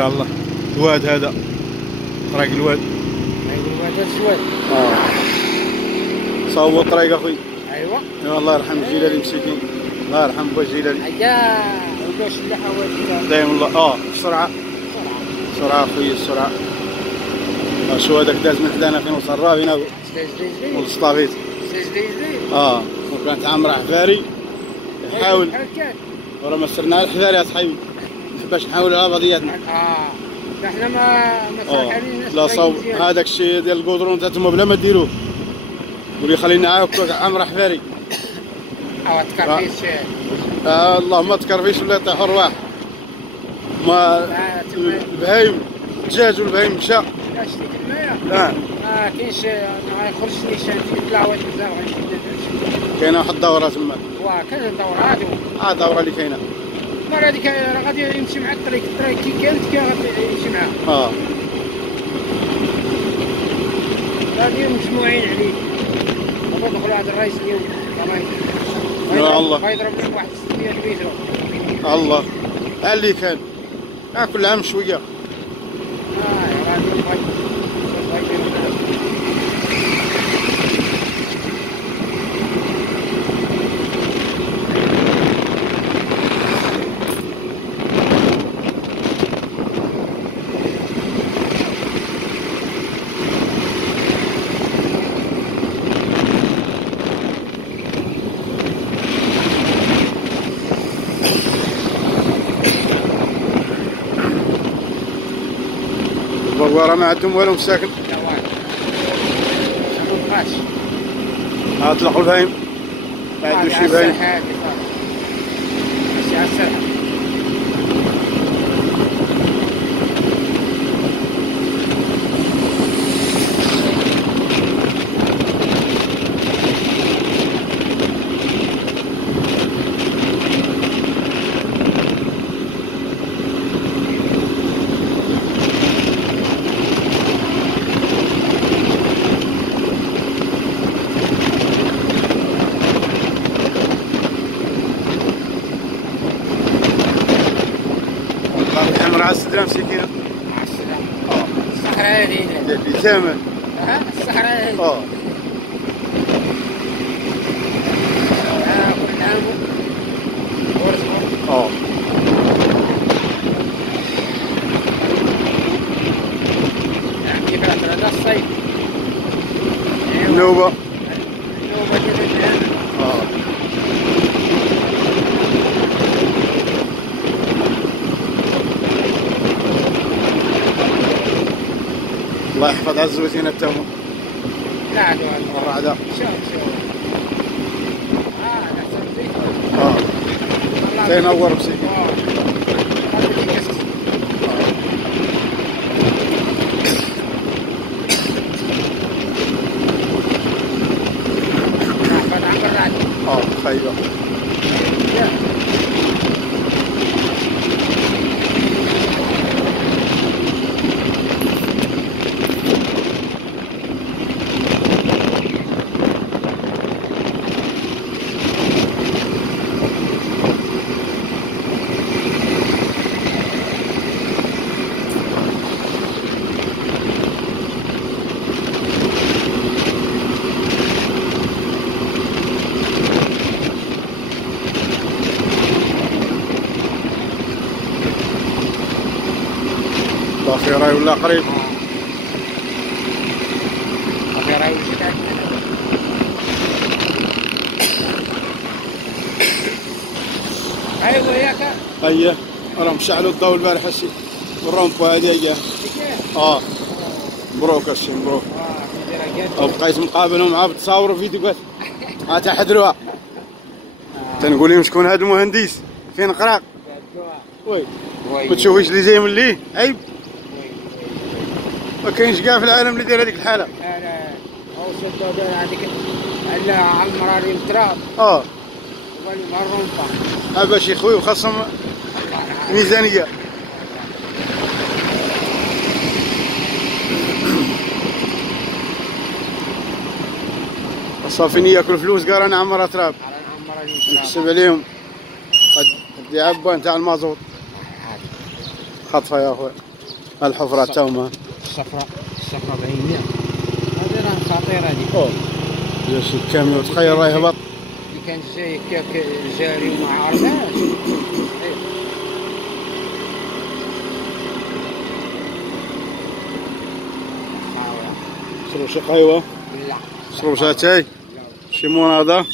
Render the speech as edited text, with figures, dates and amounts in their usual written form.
الله الواد هذا طريق الواد. الزواد. صاوب الطريق اخوي. ايوا. الله يرحم الجيلاني مسكين. الله يرحم بو الجيلاني. حيا ولاش اللحوات دايم الله. السرعه السرعه اخويا السرعه. شو هذاك داز من حدانا فين وصل رابينا والسطافيت. وكانت عامره حفاري يحاول ورا ما سرنا الحفاري اصاحبي باش نحاولوها بضياتنا. احنا ما فرحانين. لا صوب هذاك الشيء ديال الكودرون تما بلا ما ديروه ولي خلينا هكاك عامره حفاري. تكرفيش. الله ما تكرفيش ولا يطيحوا الرواح. ما البهايم الدجاج والبهايم مشى. شتي تمايا. ما كاينش ما يخرجش نيشان يطلع واحد بزاف كاينه واحد الدوره تما. كاينه دورات. دوره اللي كاينه. المره هذيك غادي يمشي مع الطريق كي كانت غادي يمشي معاها. غادي مجموعين عليه. دابا دخلوا هذا الرئيس اليوم. يا الله. غيضرب لك واحد 600 متر. الله اللي كان كل عام شويه. ورا ما عندهم والو مساكن. لا والو. ما بقاش. طلعوا البهايم. ما عندوش شي بهايم. ماشي على السرحة. مع السلامة مسكينة. مع السلامة. الصحراء هذه. اليتامى. الصحراء هذه. كل عام ورزقهم. كيف هذا الصيد. النوبة. النوبة ديال العام. الله يحفظ الزويتين التومة. لا عاد الرعدة. شوف. تينور مسكين. خيبة. في راي ولا قريب. في راي وجدت عندنا. ايوا ياك. اييه راهم شعلوا الضوء البارح هسي والرومبو هذه اييه. مبروك هسي مبروك. بقيت مقابلهم معاه بتصاوروا فيديوهات. تحضروها. تنقول لهم شكون هذا المهندس فين قراق. وي ما تشوفيش اللي جاي من ليه عيب. ما كاينش كاع في العالم اللي داير هذيك الحاله. لا هو شدوا دار هذيك على المراري التراب. وقالوا مع الرومبا. باش يخويو خاصهم ميزانيه. صافيني ياكل فلوس قال انا عمرها تراب. نحسب عليهم. قد عبان تاع المازوط خاطفه يا خويا الحفره تا هما الصفراء بعينيها هذه راه خطيره هذيك جا شي كاميون تخيل راه يهبط اللي كان جاي هكاك جاري وما عرفهاش شربوا شي قهوه لا شربوا شي اتاي شي مناضه